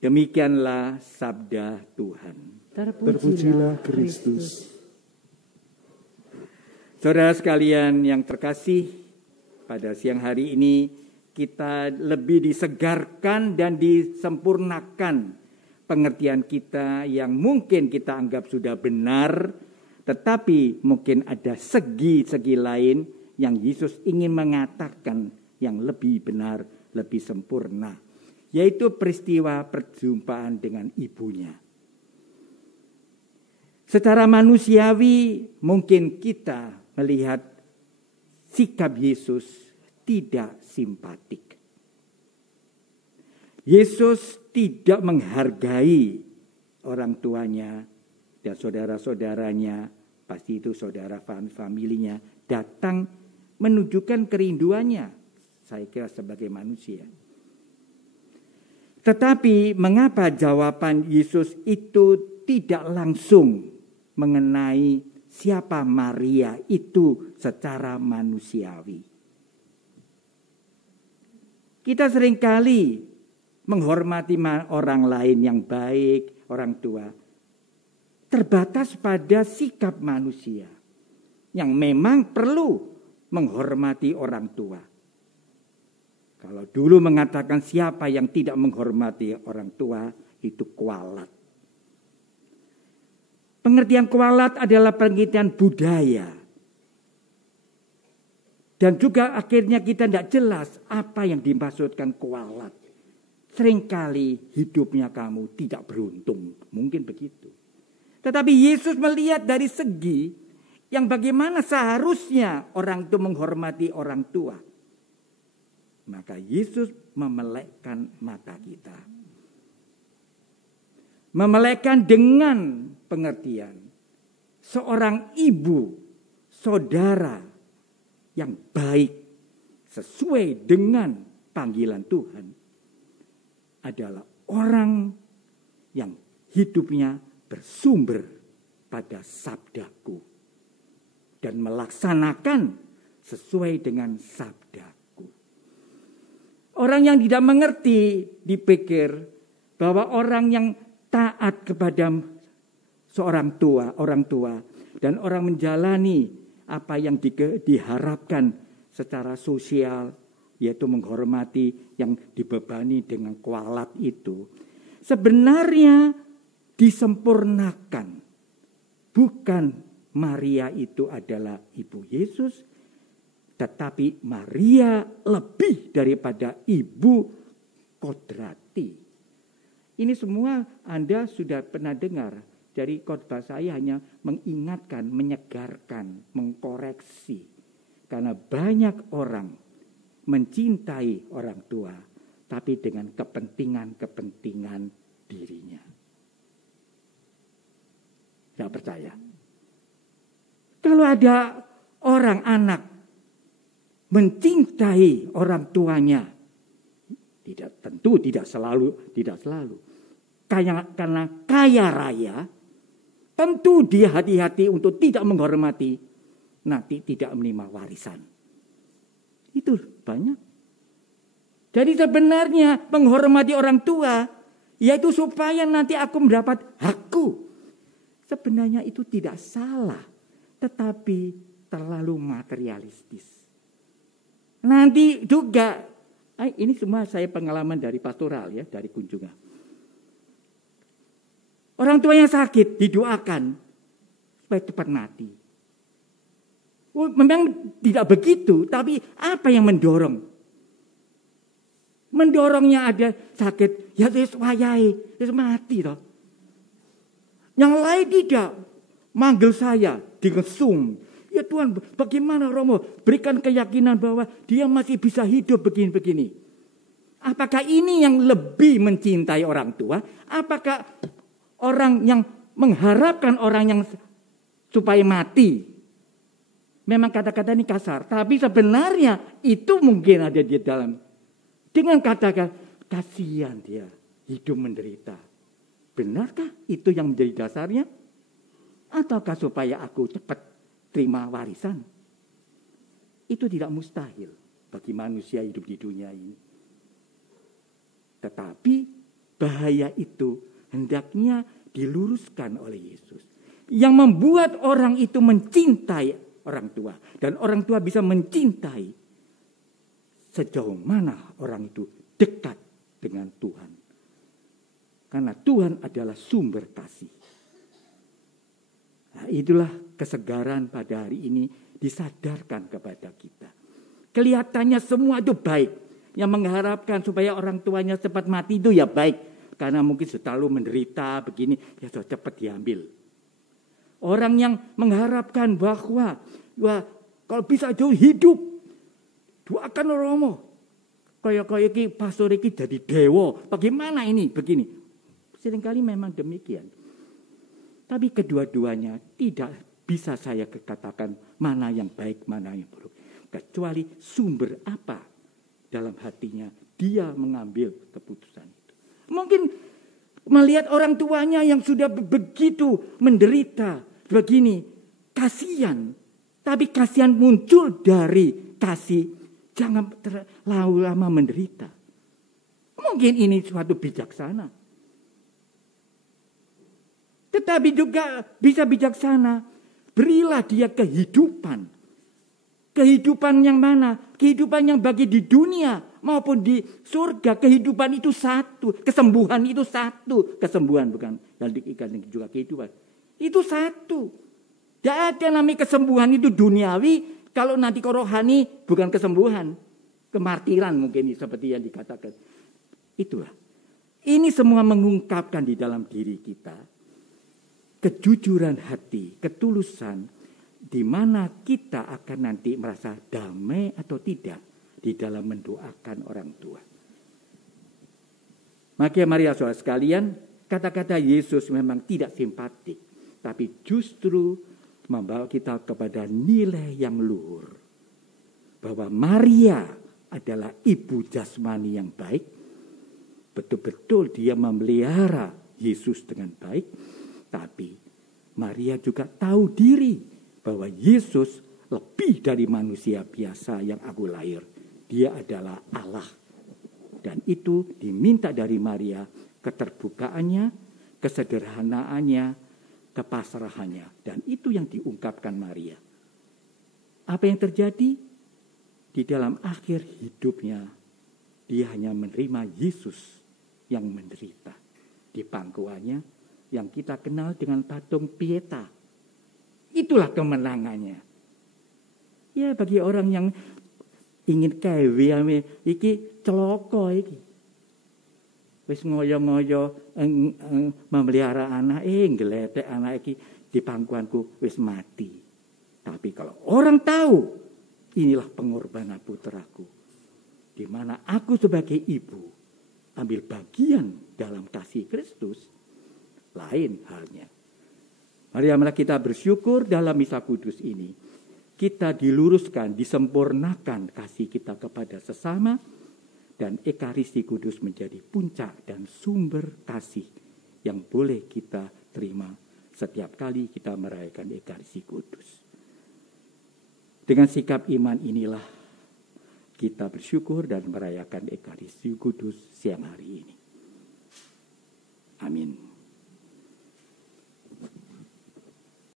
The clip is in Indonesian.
Demikianlah sabda Tuhan. Terpujilah Kristus. Saudara sekalian yang terkasih, pada siang hari ini kita lebih disegarkan dan disempurnakan pengertian kita yang mungkin kita anggap sudah benar, tetapi mungkin ada segi-segi lain yang Yesus ingin mengatakan yang lebih benar, lebih sempurna, yaitu peristiwa perjumpaan dengan ibunya. Secara manusiawi mungkin kita melihat sikap Yesus tidak simpatik. Yesus tidak menghargai orang tuanya dan saudara-saudaranya, pasti itu saudara familinya, datang menunjukkan kerinduannya, saya kira sebagai manusia. Tetapi mengapa jawaban Yesus itu tidak langsung mengenai siapa Maria itu secara manusiawi? Kita seringkali menghormati orang lain yang baik, orang tua, terbatas pada sikap manusia yang memang perlu menghormati orang tua. Kalau dulu mengatakan siapa yang tidak menghormati orang tua itu kualat. Pengertian kualat adalah pengertian budaya. Dan juga akhirnya kita tidak jelas apa yang dimaksudkan kualat. Seringkali hidupnya kamu tidak beruntung. Mungkin begitu. Tetapi Yesus melihat dari segi yang bagaimana seharusnya orang itu menghormati orang tua. Maka Yesus memelekkan mata kita. Memelekkan dengan pengertian seorang ibu, saudara yang baik sesuai dengan panggilan Tuhan adalah orang yang hidupnya bersumber pada sabdaku dan melaksanakan sesuai dengan sabdaku. Orang yang tidak mengerti dipikir bahwa orang yang taat kepada seorang tua, orang tua, dan orang menjalani apa yang diharapkan secara sosial, yaitu menghormati yang dibebani dengan kualat itu, sebenarnya disempurnakan. Bukan Maria itu adalah ibu Yesus, tetapi Maria lebih daripada ibu kodrati. Ini semua Anda sudah pernah dengar. Dari khotbah saya hanya mengingatkan, menyegarkan, mengkoreksi. Karena banyak orang mencintai orang tua, tapi dengan kepentingan-kepentingan dirinya. Tidak percaya. Kalau ada orang anak mencintai orang tuanya, tidak selalu. Karena kaya raya, tentu dia hati-hati untuk tidak menghormati, nanti tidak menerima warisan. Itu banyak. Jadi sebenarnya menghormati orang tua, yaitu supaya nanti aku mendapat hakku. Sebenarnya itu tidak salah, tetapi terlalu materialistis. Nanti juga, ini semua saya pengalaman dari pastoral ya, dari kunjungan. Orang tua yang sakit didoakan supaya cepat mati. Memang tidak begitu, tapi apa yang mendorong? Mendorongnya ada sakit, ya Yesus wayai, Yesus mati toh. Yang lain tidak, manggil saya dengan sum. Ya Tuhan, bagaimana Romo? Berikan keyakinan bahwa dia masih bisa hidup begini-begini. Apakah ini yang lebih mencintai orang tua? Apakah orang yang mengharapkan orang yang supaya mati? Memang kata-kata ini kasar, tapi sebenarnya itu mungkin ada di dalam. Dengan kata-kata, kasihan dia hidup menderita. Benarkah itu yang menjadi dasarnya? Ataukah supaya aku cepat terima warisan? Itu tidak mustahil bagi manusia hidup di dunia ini. Tetapi bahaya itu hendaknya diluruskan oleh Yesus. Yang membuat orang itu mencintai orang tua. Dan orang tua bisa mencintai sejauh mana orang itu dekat dengan Tuhan. Karena Tuhan adalah sumber kasih. Nah, itulah kesegaran pada hari ini disadarkan kepada kita. Kelihatannya semua itu baik. Yang mengharapkan supaya orang tuanya cepat mati itu ya baik. Karena mungkin selalu menderita begini, ya sudah cepat diambil. Orang yang mengharapkan bahwa wah, kalau bisa jauh hidup, doakan Romo. Kayak iki pastor iki jadi dewa. Bagaimana ini? Begini. Seringkali memang demikian. Tapi kedua-duanya tidak bisa saya katakan mana yang baik, mana yang buruk. Kecuali sumber apa dalam hatinya dia mengambil keputusan itu. Mungkin melihat orang tuanya yang sudah begitu menderita, begini, kasihan. Tapi kasihan muncul dari kasih, jangan terlalu lama menderita. Mungkin ini suatu bijaksana. Tetapi juga bisa bijaksana. Berilah dia kehidupan. Kehidupan yang mana? Kehidupan yang bagi di dunia maupun di surga. Kehidupan itu satu. Kesembuhan itu satu. Kesembuhan bukan. Dan juga kehidupan. Itu satu. Tidak ada namanya kesembuhan itu duniawi. Kalau nanti ke rohani bukan kesembuhan. Kemartiran mungkin seperti yang dikatakan. Itulah. Ini semua mengungkapkan di dalam diri kita. Kejujuran hati, ketulusan, di mana kita akan nanti merasa damai atau tidak di dalam mendoakan orang tua. Maka mari saudara sekalian, kata-kata Yesus memang tidak simpatik, tapi justru membawa kita kepada nilai yang luhur. Bahwa Maria adalah ibu jasmani yang baik, betul-betul dia memelihara Yesus dengan baik. Tapi Maria juga tahu diri bahwa Yesus lebih dari manusia biasa yang aku lahir. Dia adalah Allah. Dan itu diminta dari Maria keterbukaannya, kesederhanaannya, kepasrahannya. Dan itu yang diungkapkan Maria. Apa yang terjadi? Di dalam akhir hidupnya, dia hanya menerima Yesus yang menderita. Di pangkuannya, yang kita kenal dengan patung Pieta. Itulah kemenangannya. Ya bagi orang yang ingin kewe iki celoko iki. Wis ngoyo-ngoyo memelihara anak ngletek anak iki di pangkuanku wis mati. Tapi kalau orang tahu inilah pengorbanan putraku. Di mana aku sebagai ibu ambil bagian dalam kasih Kristus. Lain halnya. Marilah kita bersyukur dalam misa kudus ini. Kita diluruskan, disempurnakan kasih kita kepada sesama. Dan Ekaristi Kudus menjadi puncak dan sumber kasih yang boleh kita terima setiap kali kita merayakan Ekaristi Kudus. Dengan sikap iman inilah kita bersyukur dan merayakan Ekaristi Kudus siang hari ini. Amin.